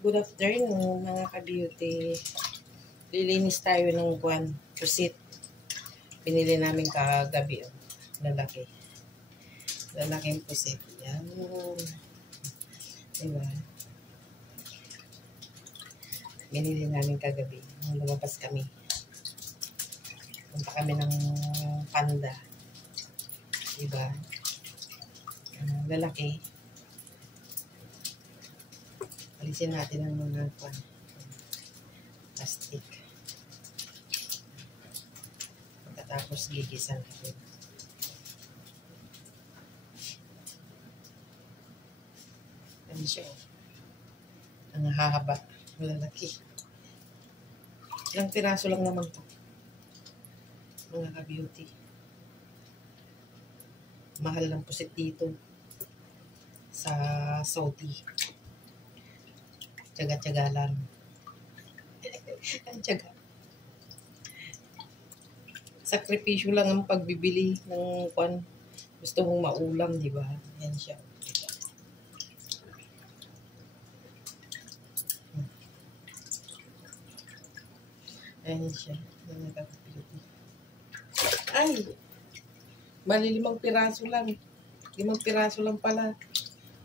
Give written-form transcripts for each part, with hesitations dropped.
Good afternoon mga ka-beauty. Lilinis tayo ng pusit. Pinili namin kagabi. Oh. Lalaki. Lalaking pusit. Yan. Diba? Binili namin kagabi. Nung lumabas kami. Punta kami ng Panda. Diba? Lalaki. Alisin natin ang mga plastic. Pagkatapos gigisan natin. Ano siya? Ang hahaba. Lalaki. Ilang piraso lang naman to. Mga ka-beauty. Mahal lang pusit dito. Sa Saudi. Tiyaga-tiyaga lang. Ang tiyaga. Sakripisyo lang ang pagbibili ng gusto mong maulam, di ba? Yan siya. Ayan siya. Ay! Bali 5 piraso lang. 5 piraso lang pala.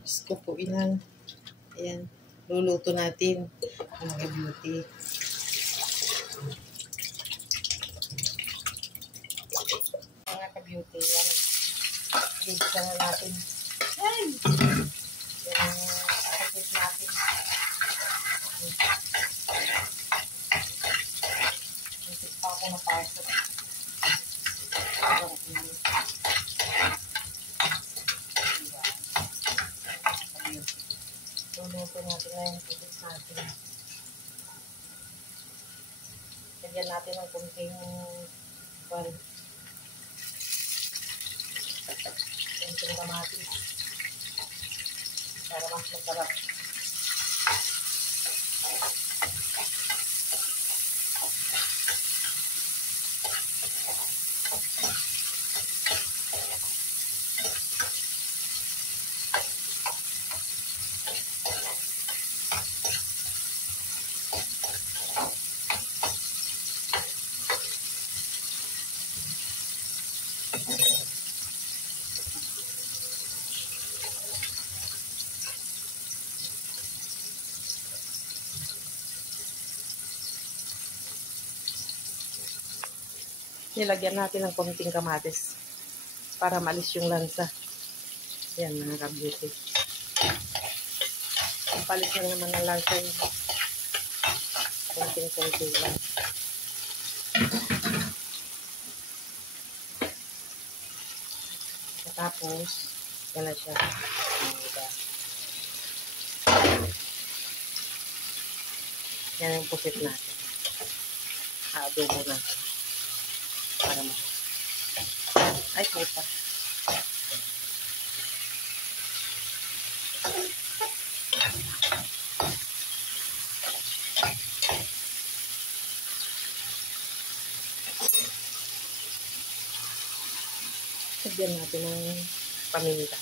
Diyos ko po, inang. Ayan. Luluto natin. Mga beauty. Mga ka-beauty. Yan. Gigisa na natin. Ay! Yan. Sakit natin. Isip pa ako na pasok. Luluto natin na yung putis natin. Lagyan natin ng kunting kunting kamatis para mas masarap. Nilagyan natin ng konting kamatis para maalis yung lansa. Yan mga ka-beauty. Ang palis lang naman ng lansa yun. Konting-konting lang. Tapos, yan na siya. Yan yung pusit natin. Adobo natin. Para mo. Ay, puta. Lagyan natin ng paminta.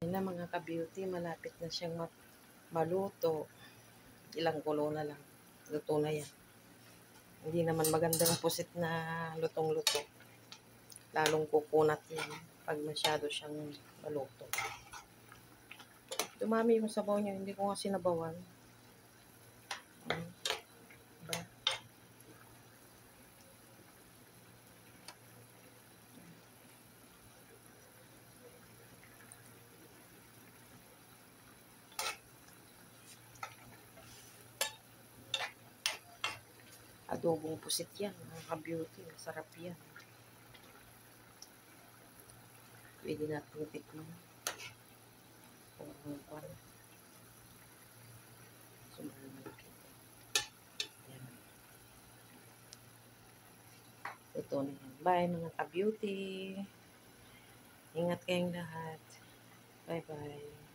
Yan na mga ka-beauty, malapit na siyang maluto. Ilang kulo na lang. Luto na yan. Hindi naman magandang pusit na lutong-luto. Lalong kukunat yan pag masyado siyang maluto. Dumami yung sabaw niya. Hindi ko nga sinabawan. Diba? Adobong pusit yan. Mga ka-beauty. Masarap yan. Pwede natin tikman. Kung ano pa. Sobrang malaki. Yan. Ito na yan. Bye mga ka-beauty. Ingat kayong lahat. Bye-bye.